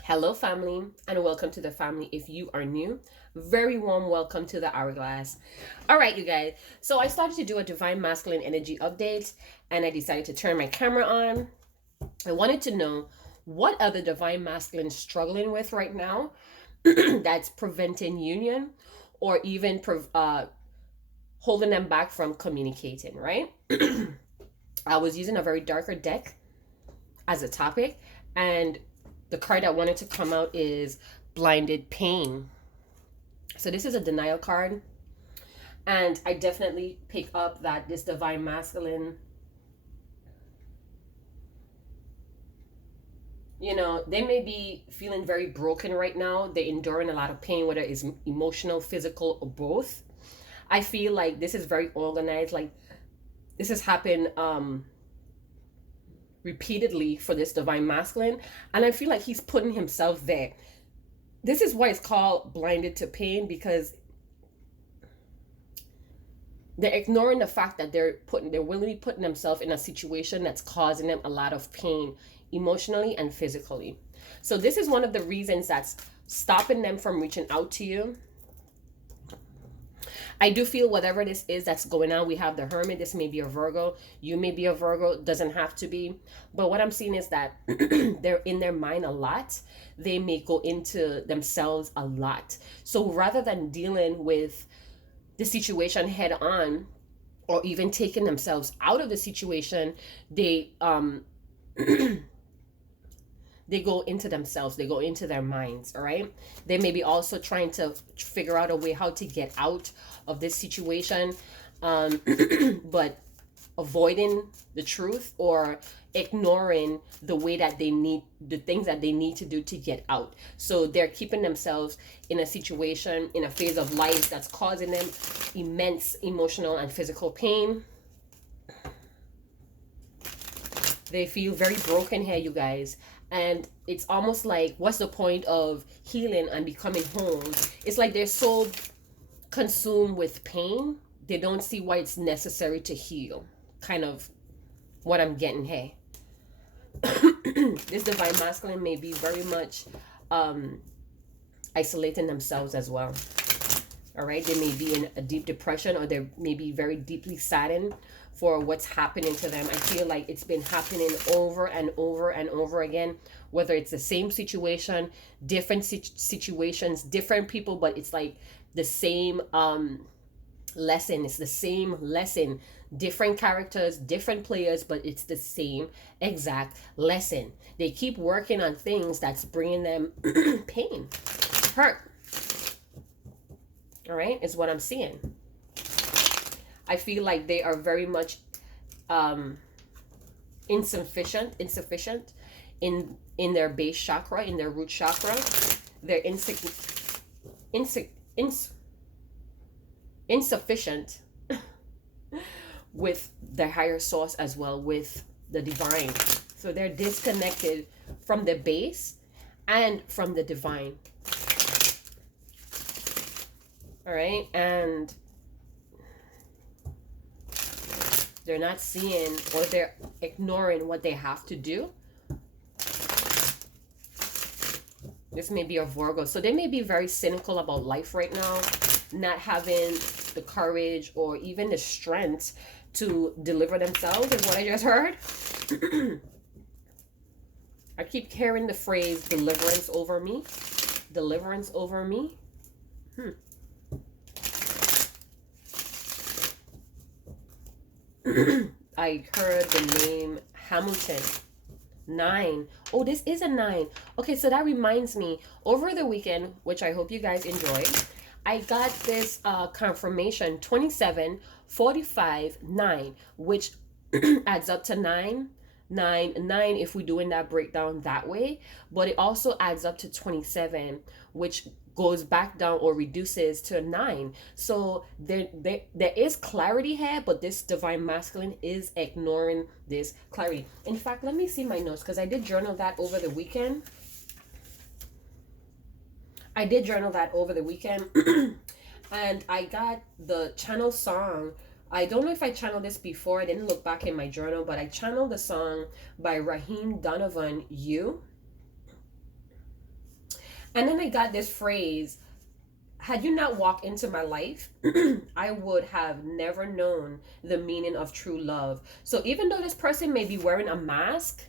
Hello, family, and welcome to the family. If you are new, very warm welcome to the Hourglass. All right, you guys. So, I started to do a divine masculine energy update, and I decided to turn my camera on. I wanted to know what are the divine masculine struggling with right now that's preventing union or even holding them back from communicating, right? I was using a very darker deck as a topic, and the card I wanted to come out is Blinded Pain. So this is a denial card, and I definitely pick up that this divine masculine, they may be feeling very broken right now. They're enduring a lot of pain, whether it's emotional, physical, or both. I feel like this is very organized. Like this has happened repeatedly for this divine masculine, and I feel like he's putting himself there. This is why it's called blinded to pain, because they're ignoring the fact that they're willingly putting themselves in a situation that's causing them a lot of pain emotionally and physically. So this is one of the reasons that's stopping them from reaching out to you. I do feel whatever this is that's going on, we have the Hermit. This may be a Virgo. You may be a Virgo. Doesn't have to be. But what I'm seeing is that they're in their mind a lot. They may go into themselves a lot. So rather than dealing with the situation head on or even taking themselves out of the situation, they they go into themselves, they go into their minds. All right, they may be also trying to figure out a way how to get out of this situation, but avoiding the truth or ignoring the way that they need the things that they need to do to get out. So they're keeping themselves in a situation, in a phase of life that's causing them immense emotional and physical pain. They feel very broken here, you guys. And it's almost like, what's the point of healing and becoming whole? It's like they're so consumed with pain, they don't see why it's necessary to heal. Kind of what I'm getting here. This divine masculine may be very much isolating themselves as well. All right, they may be in a deep depression, or they may be very deeply saddened for what's happening to them. I feel like it's been happening over and over and over again, whether it's the same situation, different situations, different people, but it's like the same lesson. It's the same lesson, different characters, different players, but it's the same exact lesson. They keep working on things that's bringing them pain, hurt. All right, is what I'm seeing. I feel like they are very much insufficient in their base chakra, in their root chakra. They're insufficient with the higher source as well, with the divine. So they're disconnected from the base and from the divine. All right, and they're not seeing, or they're ignoring what they have to do. This may be a Virgo. So they may be very cynical about life right now, not having the courage or even the strength to deliver themselves, is what I just heard. I keep hearing the phrase deliverance over me. Deliverance over me. I heard the name Hamilton. 9. Oh, this is a 9. Okay, so that reminds me, over the weekend, which I hope you guys enjoyed, I got this confirmation 27, 45, 9, which adds up to 9, 9, 9 if we're doing that breakdown that way. But it also adds up to 27, which goes back down or reduces to 9. So there is clarity here, but this divine masculine is ignoring this clarity. In fact, let me see my notes, because I did journal that over the weekend. And I got the channel song. I don't know if I channeled this before. I didn't look back in my journal, but I channeled the song by Raheem Donovan, You. And then I got this phrase, had you not walked into my life, I would have never known the meaning of true love. So even though this person may be wearing a mask,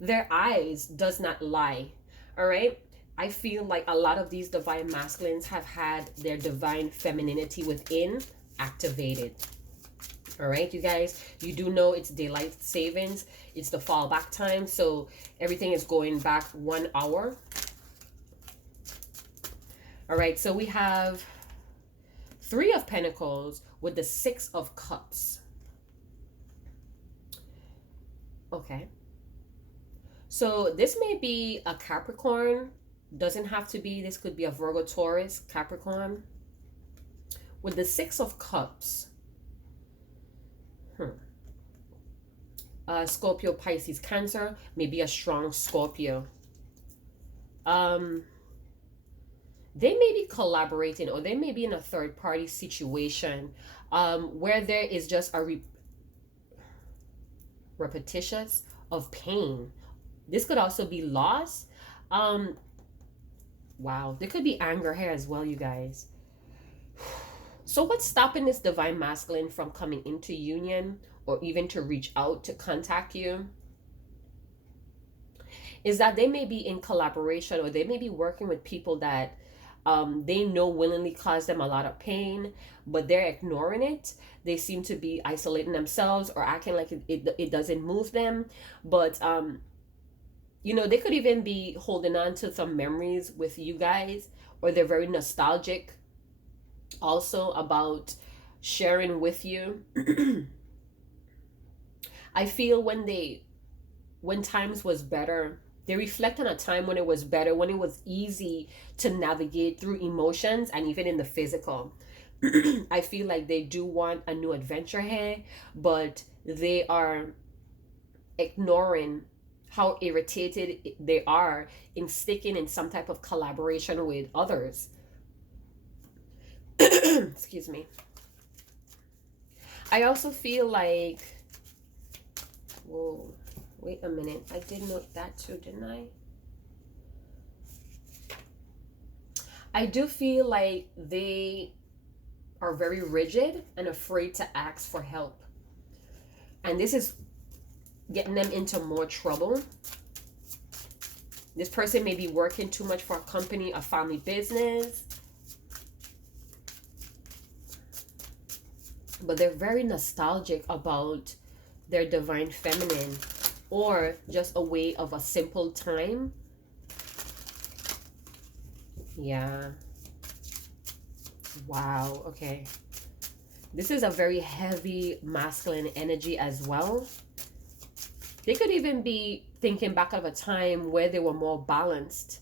their eyes does not lie. All right? I feel like a lot of these divine masculines have had their divine femininity within activated. All right, you guys, you do know it's daylight savings. It's the fallback time. So everything is going back 1 hour. All right, so we have 3 of Pentacles with the 6 of Cups. Okay. So this may be a Capricorn. Doesn't have to be. This could be a Virgo, Taurus, Capricorn. With the 6 of Cups. Scorpio, Pisces, Cancer. Maybe a strong Scorpio. They may be collaborating, or they may be in a third-party situation where there is just a repetitious of pain. This could also be loss. Wow, there could be anger here as well, you guys. So what's stopping this divine masculine from coming into union or even to reach out to contact you is that they may be in collaboration, or they may be working with people that they know willingly cause them a lot of pain, but they're ignoring it. They seem to be isolating themselves or acting like it doesn't move them. But you know, they could even be holding on to some memories with you guys, or they're very nostalgic also about sharing with you. I feel when times was better, they reflect on a time when it was better, when it was easy to navigate through emotions and even in the physical. I feel like they do want a new adventure here, but they are ignoring how irritated they are in sticking in some type of collaboration with others. Excuse me. I also feel like, whoa, wait a minute. I did note that too, didn't I? I do feel like they are very rigid and afraid to ask for help. And this is getting them into more trouble. This person may be working too much for a company, a family business. But they're very nostalgic about their divine feminine, or just a way of a simple time. Yeah. Wow. Okay. This is a very heavy masculine energy as well. They could even be thinking back of a time where they were more balanced.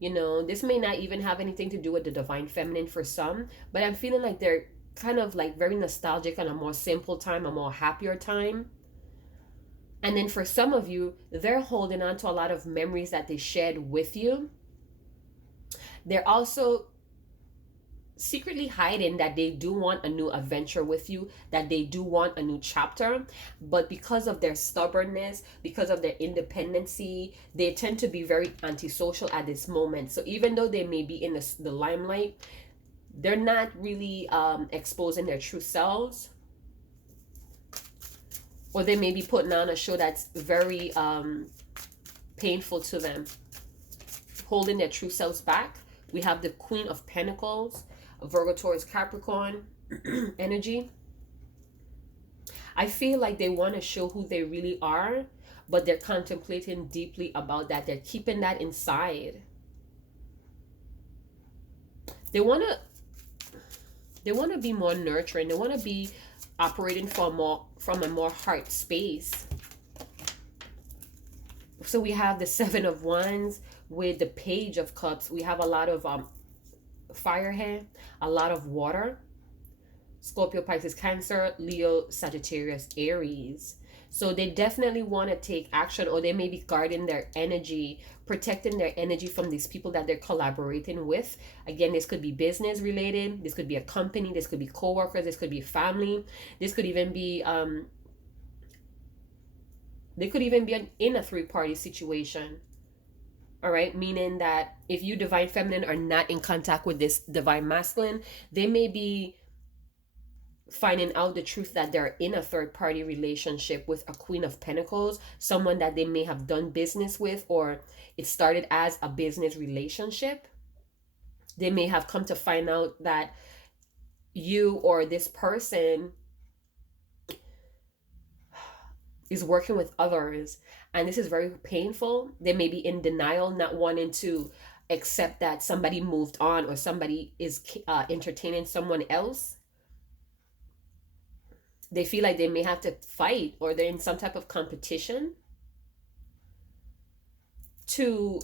You know, this may not even have anything to do with the divine feminine for some, but I'm feeling like they're kind of like very nostalgic on a more simple time, a more happier time. And then for some of you, they're holding on to a lot of memories that they shared with you. They're also secretly hiding that they do want a new adventure with you, that they do want a new chapter, but because of their stubbornness, because of their independency, they tend to be very antisocial at this moment. So even though they may be in the limelight, they're not really exposing their true selves, or they may be putting on a show that's very painful to them, holding their true selves back. We have the Queen of Pentacles, Virgo, Taurus, Capricorn energy. I feel like they want to show who they really are, but they're contemplating deeply about that. They're keeping that inside. They want to be more nurturing. They want to be operating from a more heart space. So we have the Seven of Wands with the Page of Cups. We have a lot of fire here, a lot of water. Scorpio, Pisces, Cancer, Leo, Sagittarius, Aries. So they definitely want to take action, or they may be guarding their energy, protecting their energy from these people that they're collaborating with. Again, this could be business related. This could be a company. This could be co-workers. This could be family. This could even be, they could even be in a three-party situation. All right, meaning that if you divine feminine are not in contact with this divine masculine, they may be finding out the truth that they're in a third party relationship with a Queen of Pentacles, someone that they may have done business with, or it started as a business relationship. They may have come to find out that you or this person is working with others, and this is very painful. They may be in denial, not wanting to accept that somebody moved on or somebody is entertaining someone else. They feel like they may have to fight, or they're in some type of competition to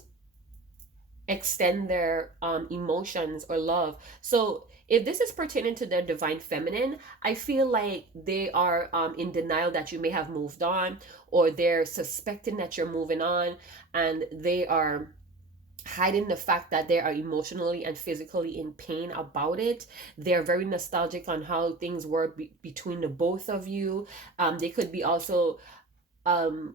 extend their emotions or love. So if this is pertaining to their divine feminine, I feel like they are in denial that you may have moved on, or they're suspecting that you're moving on, and they are hiding the fact that they are emotionally and physically in pain about it. They're very nostalgic on how things were between the both of you. They could be also um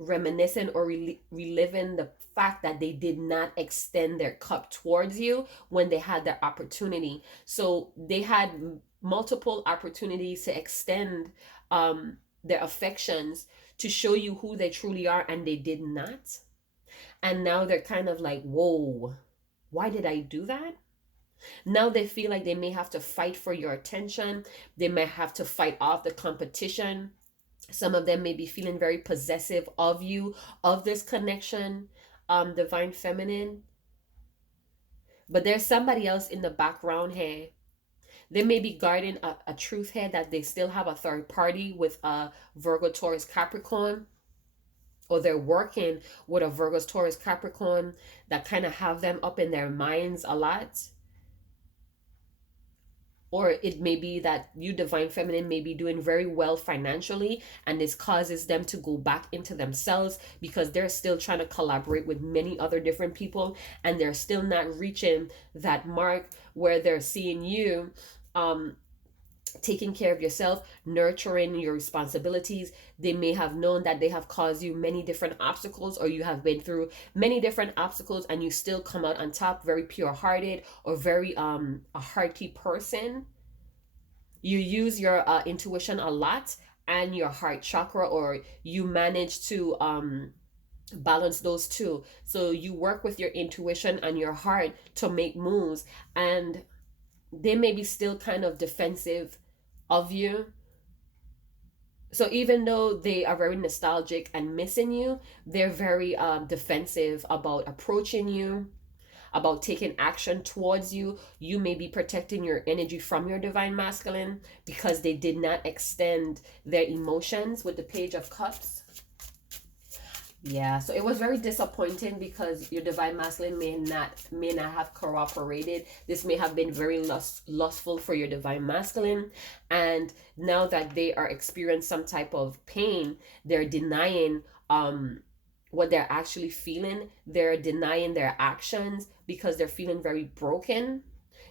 reminiscing or reliving the fact that they did not extend their cup towards you when they had their opportunity. So they had multiple opportunities to extend their affections, to show you who they truly are, and they did not. And now they're kind of like, whoa, why did I do that? Now they feel like they may have to fight for your attention. They may have to fight off the competition. Some of them may be feeling very possessive of you, of this connection, divine feminine. But there's somebody else in the background here. They may be guarding a truth here, that they still have a third party with a Virgo, Taurus, Capricorn, or they're working with a Virgo, Taurus, Capricorn that kind of have them up in their minds a lot. Or it may be that you, divine feminine, may be doing very well financially, and this causes them to go back into themselves because they're still trying to collaborate with many other different people, and they're still not reaching that mark where they're seeing you taking care of yourself, nurturing your responsibilities. They may have known that they have caused you many different obstacles, or you have been through many different obstacles, and you still come out on top, very pure hearted, or very a hearty person. You use your intuition a lot, and your heart chakra, or you manage to balance those two. So you work with your intuition and your heart to make moves, and they may be still kind of defensive of you. So even though they are very nostalgic and missing you, they're very defensive about approaching you, about taking action towards you. You may be protecting your energy from your divine masculine because they did not extend their emotions with the Page of Cups. Yeah, so it was very disappointing because your divine masculine may not have cooperated. This may have been very lustful for your divine masculine, and now that they are experiencing some type of pain, they're denying what they're actually feeling. They're denying their actions because they're feeling very broken.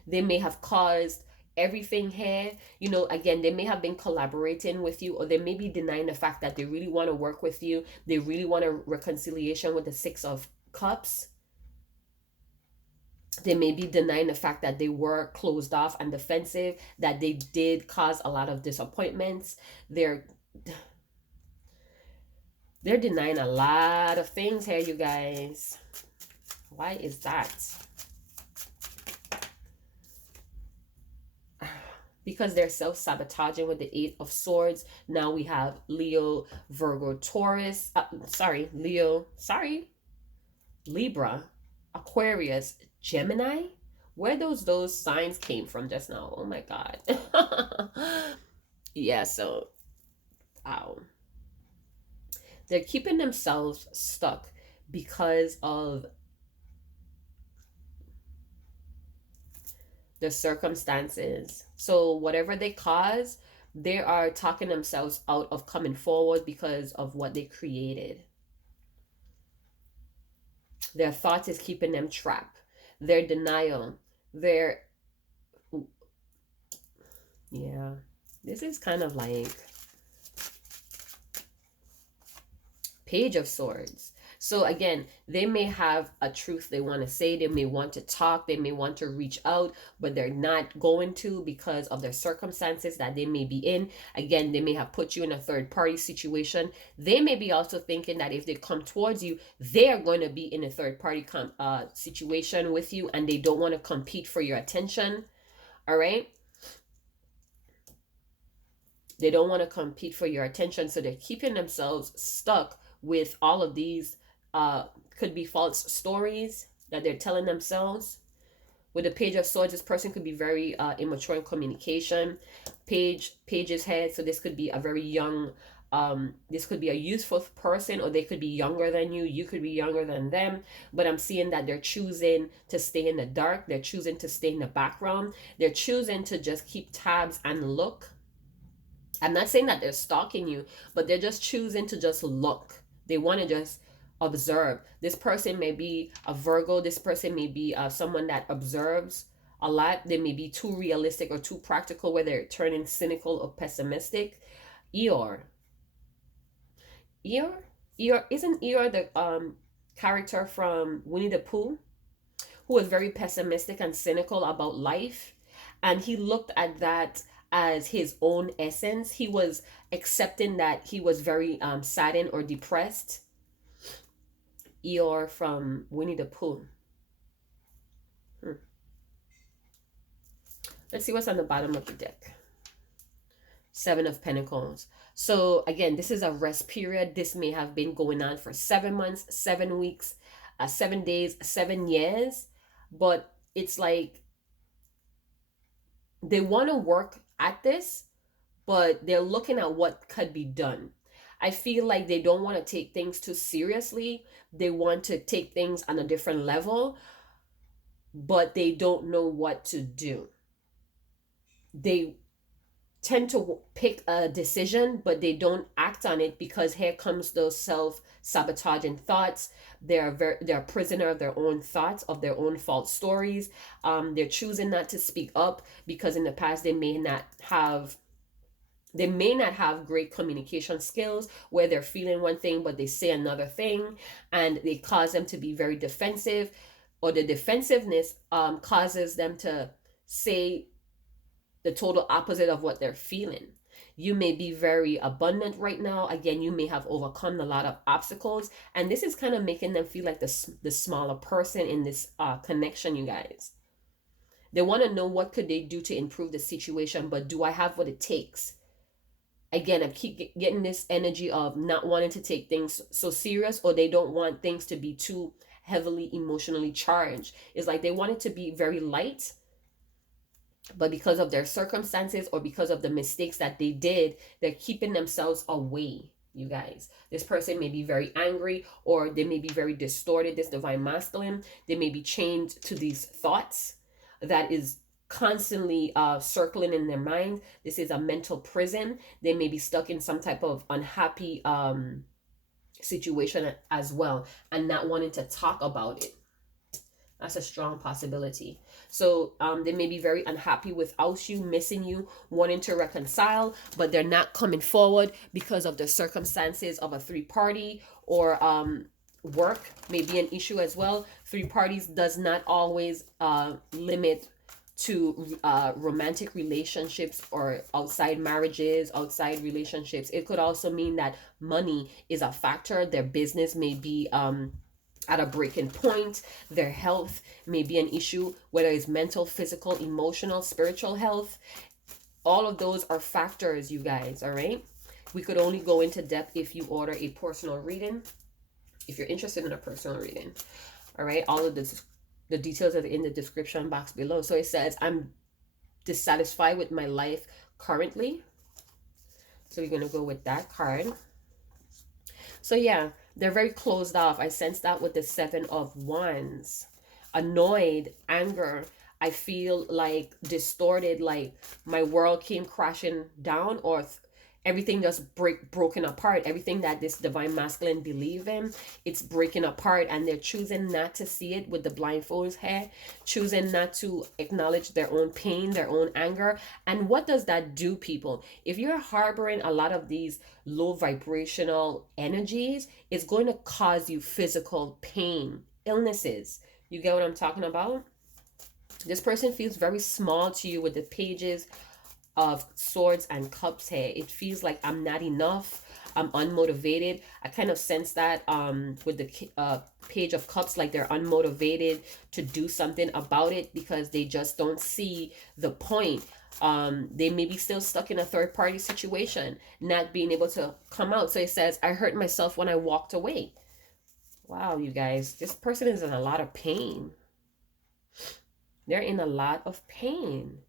They may have caused everything here. You know, again, they may have been collaborating with you, or they may be denying the fact that they really want to work with you. They really want a reconciliation with the Six of Cups. They may be denying the fact that they were closed off and defensive, that they did cause a lot of disappointments. They're denying a lot of things here, you guys. Why is that? Because they're self-sabotaging with the Eight of Swords. Now we have Leo, Virgo, Taurus. Libra, Aquarius, Gemini. Where those signs came from just now. Oh my God. Yeah, so, wow. They're keeping themselves stuck because of the circumstances. So whatever they cause, they are talking themselves out of coming forward because of what they created. Their thoughts is keeping them trapped. Their denial, their, yeah, this is kind of like Page of Swords. So again, they may have a truth they want to say, they may want to talk, they may want to reach out, but they're not going to because of their circumstances that they may be in. Again, they may have put you in a third party situation. They may be also thinking that if they come towards you, they are going to be in a third party situation with you, and they don't want to compete for your attention. All right, they don't want to compete for your attention, so they're keeping themselves stuck with all of these could be false stories that they're telling themselves. With the Page of Swords, this person could be very immature in communication. Page's head, so this could be a very young, this could be a youthful person, or they could be younger than you. You could be younger than them. But I'm seeing that they're choosing to stay in the dark. They're choosing to stay in the background. They're choosing to just keep tabs and look. I'm not saying that they're stalking you, but they're just choosing to just look. They want to just observe. This person may be a Virgo. This person may be someone that observes a lot. They may be too realistic or too practical, where they're turning cynical or pessimistic. Eeyore. Eeyore? Eeyore, isn't Eeyore the character from Winnie the Pooh, who was very pessimistic and cynical about life? And he looked at that as his own essence. He was accepting that he was very saddened or depressed. Eeyore from Winnie the Pooh. Let's see what's on the bottom of the deck. Seven of Pentacles. So again, this is a rest period. This may have been going on for 7 months, 7 weeks, 7 days, 7 years. But it's like they want to work at this, but they're looking at what could be done. I feel like they don't want to take things too seriously. They want to take things on a different level, but they don't know what to do. They tend to pick a decision, but they don't act on it, because here comes those self-sabotaging thoughts. They're a prisoner of their own thoughts, of their own false stories. They're choosing not to speak up because in the past they may not have great communication skills, where they're feeling one thing but they say another thing, and they cause them to be very defensive, or the defensiveness causes them to say the total opposite of what they're feeling. You may be very abundant right now. Again, you may have overcome a lot of obstacles, and this is kind of making them feel like the smaller person in this connection, you guys. They want to know what could they do to improve the situation, but do I have what it takes? Again, I keep getting this energy of not wanting to take things so serious, or they don't want things to be too heavily emotionally charged. It's like they want it to be very light, but because of their circumstances or because of the mistakes that they did, they're keeping themselves away, you guys. This person may be very angry, or they may be very distorted, this divine masculine. They may be chained to these thoughts that is constantly circling in their mind. This is a mental prison. They may be stuck in some type of unhappy situation as well, and not wanting to talk about it. That's a strong possibility. So they may be very unhappy without you, missing you, wanting to reconcile, but they're not coming forward because of the circumstances of a 3-party, or work may be an issue as well. 3 parties does not always limit to romantic relationships or outside marriages, outside relationships. It could also mean that money is a factor. Their business may be at a breaking point. Their health may be an issue, whether it's mental, physical, emotional, spiritual health. All of those are factors, you guys, all right? We could only go into depth if you order a personal reading, if you're interested in a personal reading, all right? All of the details are in the description box below. So it says, I'm dissatisfied with my life currently. So we're going to go with that card. So yeah, they're very closed off. I sense that with the 7 of Wands. Annoyed, anger. I feel like distorted, like my world came crashing down, or everything just broken apart. Everything that this divine masculine believe in, it's breaking apart, and they're choosing not to see it with the blindfolds here, choosing not to acknowledge their own pain, their own anger. And what does that do, people? If you're harboring a lot of these low vibrational energies, it's going to cause you physical pain, illnesses. You get what I'm talking about? This person feels very small to you with the pages of swords and cups here. It feels like I'm not enough, I'm unmotivated. I kind of sense that with the page of cups, like they're unmotivated to do something about it because they just don't see the point. They may be still stuck in a third party situation, not being able to come out. So it says, I hurt myself when I walked away. Wow, you guys, this person is in a lot of pain. They're in a lot of pain,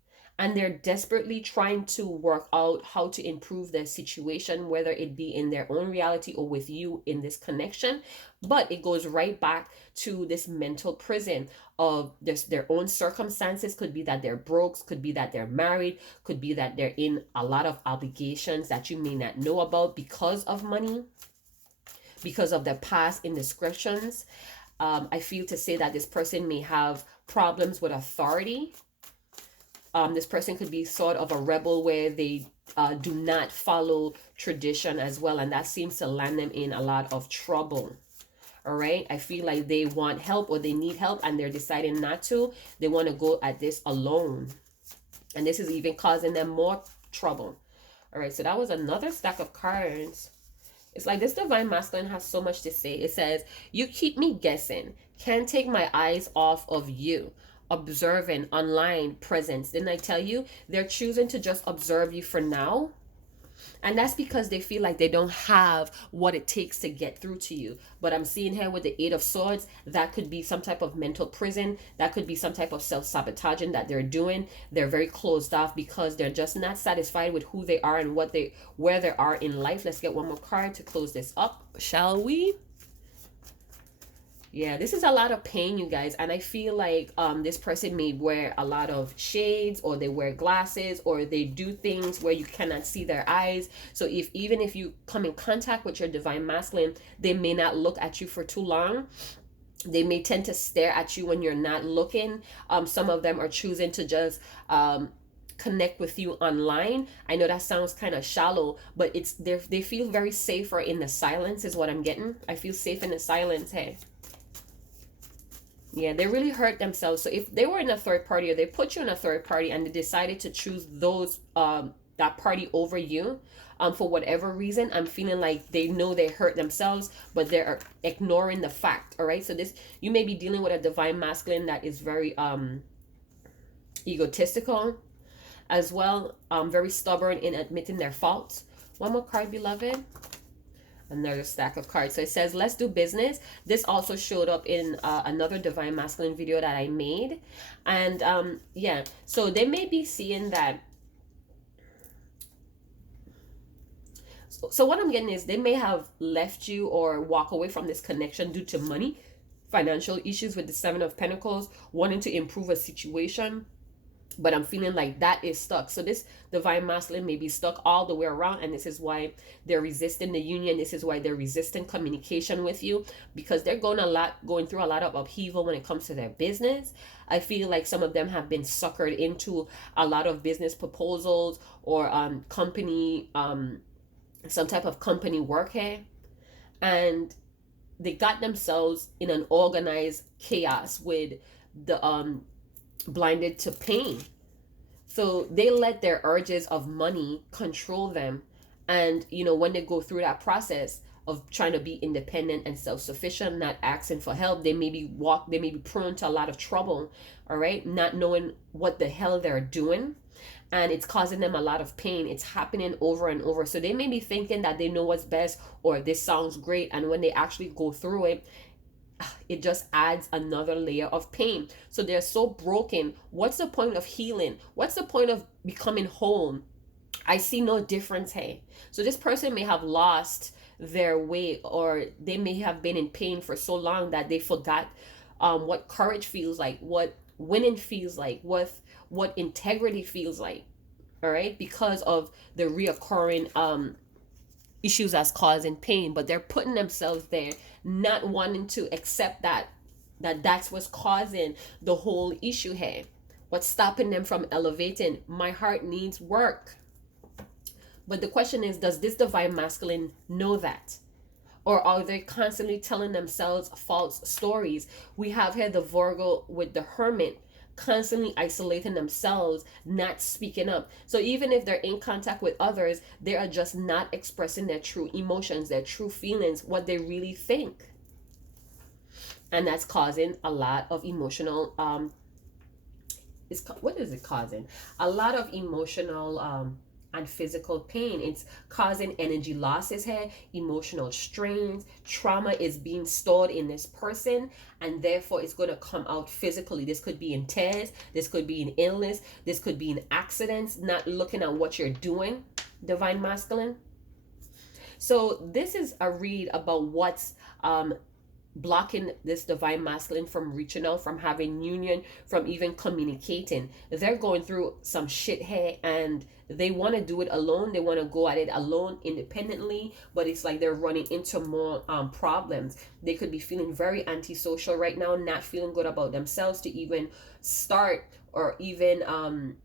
and they're desperately trying to work out how to improve their situation, whether it be in their own reality or with you in this connection. But it goes right back to this mental prison of their own circumstances. Could be that they're broke, could be that they're married, could be that they're in a lot of obligations that you may not know about because of money, because of their past indiscretions. I feel to say that this person may have problems with authority. This person could be sort of a rebel where they do not follow tradition as well, and that seems to land them in a lot of trouble. All right, I feel like they want help or they need help and they're deciding not to. They want to go at this alone, and this is even causing them more trouble. All right, so that was another stack of cards. It's like this divine masculine has so much to say. It says, you keep me guessing, can't take my eyes off of you. Observing online presence. Didn't I tell you? They're choosing to just observe you for now. And that's because they feel like they don't have what it takes to get through to you. But I'm seeing here with the Eight of Swords, that could be some type of mental prison. That could be some type of self-sabotaging that they're doing. They're very closed off because they're just not satisfied with who they are and where they are in life. Let's get one more card to close this up, shall we? Yeah, this is a lot of pain, you guys. And I feel like this person may wear a lot of shades, or they wear glasses, or they do things where you cannot see their eyes. So even if you come in contact with your divine masculine, they may not look at you for too long. They may tend to stare at you when you're not looking. Some of them are choosing to just connect with you online. I know that sounds kind of shallow, but they feel very safer in the silence is what I'm getting. I feel safe in the silence. Hey. Yeah, they really hurt themselves. So if they were in a third party, or they put you in a third party and they decided to choose that party over you, for whatever reason, I'm feeling like they know they hurt themselves, but they're ignoring the fact. All right, so you may be dealing with a divine masculine that is very egotistical as well, very stubborn in admitting their faults. One more card, beloved. Another stack of cards. So it says, let's do business. This also showed up in another divine masculine video that I made. And yeah, so they may be seeing that. So what I'm getting is they may have left you or walk away from this connection due to money, financial issues with the Seven of Pentacles, wanting to improve a situation. But I'm feeling like that is stuck. So this divine masculine may be stuck all the way around, and this is why they're resisting the union. This is why they're resisting communication with you, because they're going through a lot of upheaval when it comes to their business. I feel like some of them have been suckered into a lot of business proposals or company, some type of company work here, and they got themselves in an organized chaos with the blinded to pain. So they let their urges of money control them. And when they go through that process of trying to be independent and self-sufficient, not asking for help, they may be prone to a lot of trouble. All right, not knowing what the hell they're doing, and it's causing them a lot of pain. It's happening over and over. So they may be thinking that they know what's best, or this sounds great, and when they actually go through it, it just adds another layer of pain. So they're so broken. What's the point of healing? What's the point of becoming whole? I see no difference. Hey, so this person may have lost their way, or they may have been in pain for so long that they forgot what courage feels like, what winning feels like, what integrity feels like. all right, because of the reoccurring issues that's causing pain, but they're putting themselves there, not wanting to accept that's what's causing the whole issue here. What's stopping them from elevating? My heart needs work. But the question is, does this divine masculine know that? Or are they constantly telling themselves false stories? We have here the Virgo with the Hermit, constantly isolating themselves, not speaking up. So even if they're in contact with others, they are just not expressing their true emotions, their true feelings, what they really think. And that's causing a lot of emotional what is it causing? A lot of emotional and physical pain. It's causing energy losses here, emotional strains. Trauma is being stored in this person, and therefore it's going to come out physically. This could be in tears, this could be in illness, this could be in accidents, not looking at what you're doing, divine masculine. So this is a read about what's blocking this divine masculine from reaching out, from having union, from even communicating. They're going through some shit here, and they want to do it alone. They want to go at it alone, independently, but it's like they're running into more problems. They could be feeling very antisocial right now, not feeling good about themselves to even start or even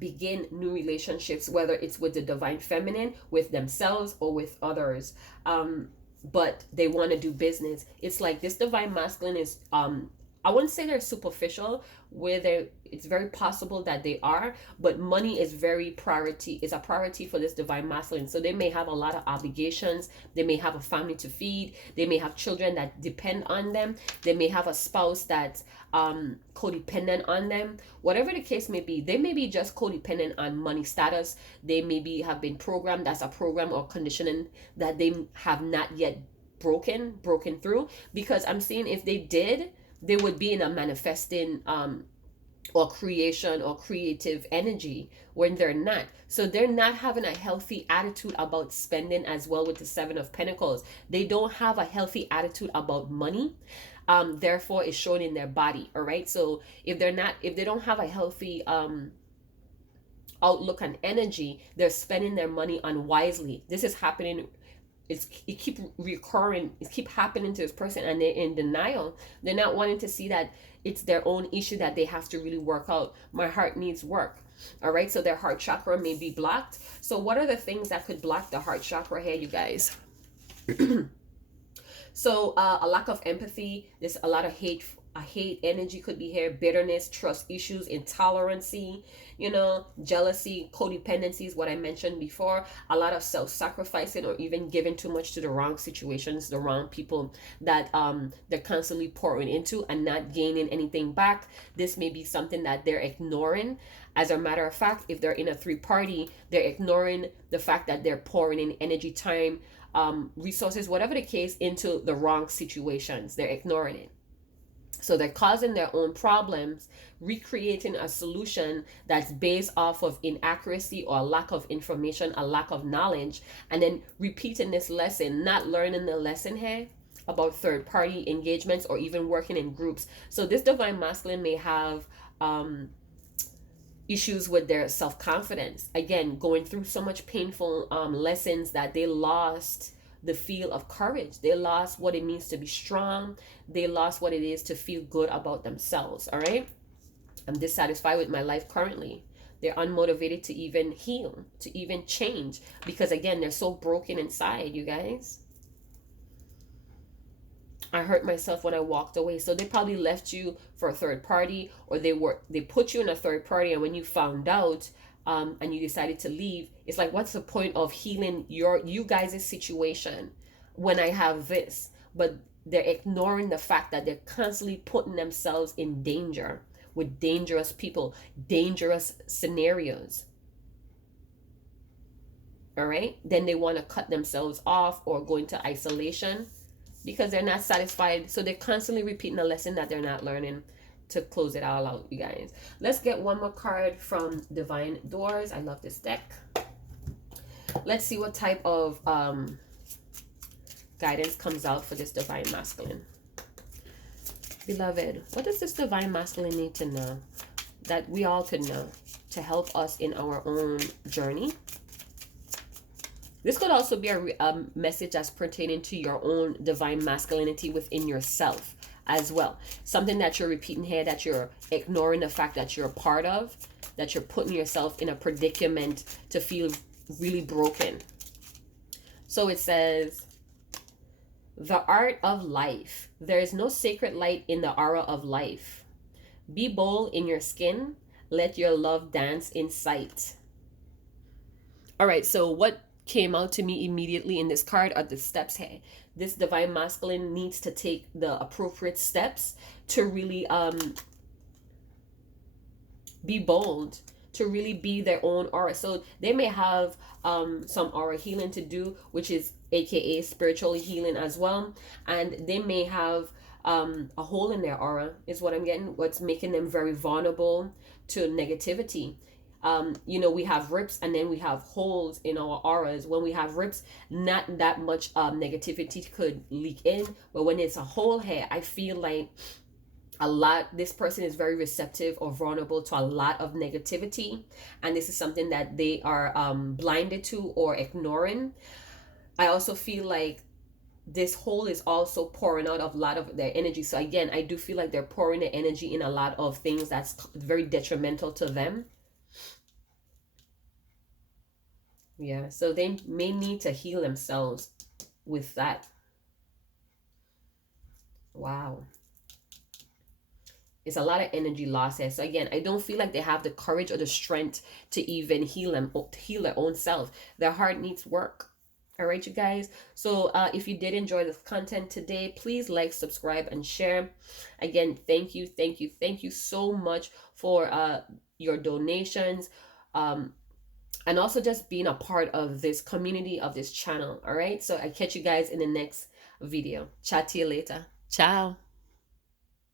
begin new relationships, whether it's with the divine feminine, with themselves, or with others. But they want to do business. It's like this divine masculine is I wouldn't say they're superficial, where they it's very possible that they are, but money is a priority for this divine masculine. So they may have a lot of obligations, they may have a family to feed, they may have children that depend on them, they may have a spouse that's codependent on them. Whatever the case may be, they may be just codependent on money status. They maybe have been programmed, that's a program or conditioning that they have not yet broken through. Because I'm seeing if they did, they would be in a manifesting or creation or creative energy, when they're not. So they're not having a healthy attitude about spending as well. With the Seven of Pentacles, they don't have a healthy attitude about money. Therefore it's shown in their body. All right, so if they don't have a healthy outlook and energy, they're spending their money unwisely. This is happening, it keep recurring, it keep happening to this person, and they're in denial. They're not wanting to see that it's their own issue that they have to really work out. My heart needs work. All right, so their heart chakra may be blocked. So what are the things that could block the heart chakra here, you guys? So a lack of empathy. There's a lot of hate energy could be here. Bitterness, trust issues, intolerancy, jealousy, codependency is what I mentioned before. A lot of self-sacrificing, or even giving too much to the wrong situations, the wrong people that they're constantly pouring into and not gaining anything back. This may be something that they're ignoring. As a matter of fact, if they're in a three-party, they're ignoring the fact that they're pouring in energy, time, resources, whatever the case, into the wrong situations. They're ignoring it. So they're causing their own problems, recreating a solution that's based off of inaccuracy or a lack of information, a lack of knowledge, and then repeating this lesson, not learning the lesson here about third-party engagements or even working in groups. So this divine masculine may have issues with their self-confidence. Again, going through so much painful lessons that they lost the feel of courage. They lost what it means to be strong. They lost what it is to feel good about themselves. All right, I'm dissatisfied with my life currently. They're unmotivated to even heal, to even change, because again, they're so broken inside, you guys. I hurt myself when I walked away. So they probably left you for a third party, or they put you in a third party, and when you found out and you decided to leave, it's like, what's the point of healing you guys' situation when I have this? But they're ignoring the fact that they're constantly putting themselves in danger with dangerous people, dangerous scenarios. All right, then they want to cut themselves off or go into isolation because they're not satisfied. So they're constantly repeating a lesson that they're not learning. To close it all out, you guys, let's get one more card from Divine Doors. I love this deck. Let's see what type of guidance comes out for this divine masculine. Beloved, what does this divine masculine need to know? that we all could know to help us in our own journey. This could also be a message that's pertaining to your own divine masculinity within yourself as well. Something that you're repeating here, that you're ignoring the fact that you're a part of, that you're putting yourself in a predicament to feel really broken. So it says, the art of life. There is no sacred light in the aura of life. Be bold in your skin. Let your love dance in sight. All right, so what came out to me immediately in this card are the steps here. This divine masculine needs to take the appropriate steps to really be bold, to really be their own aura. So they may have some aura healing to do, which is aka spiritual healing as well, and they may have a hole in their aura is what I'm getting, what's making them very vulnerable to negativity. You know, we have rips and then we have holes in our auras. When we have rips, not that much negativity could leak in, but when it's a hole here, I feel like this person is very receptive or vulnerable to a lot of negativity, and this is something that they are blinded to or ignoring. I also feel like this hole is also pouring out of a lot of their energy. So again, I do feel like they're pouring their energy in a lot of things that's very detrimental to them. Yeah, so they may need to heal themselves with that. Wow. It's a lot of energy loss here. So again, I don't feel like they have the courage or the strength to even heal their own self. Their heart needs work. All right, you guys. So if you did enjoy this content today, please like, subscribe, and share. Again, thank you so much for your donations. And also just being a part of this community, of this channel. All right, so I catch you guys in the next video. Chat to you later. Ciao.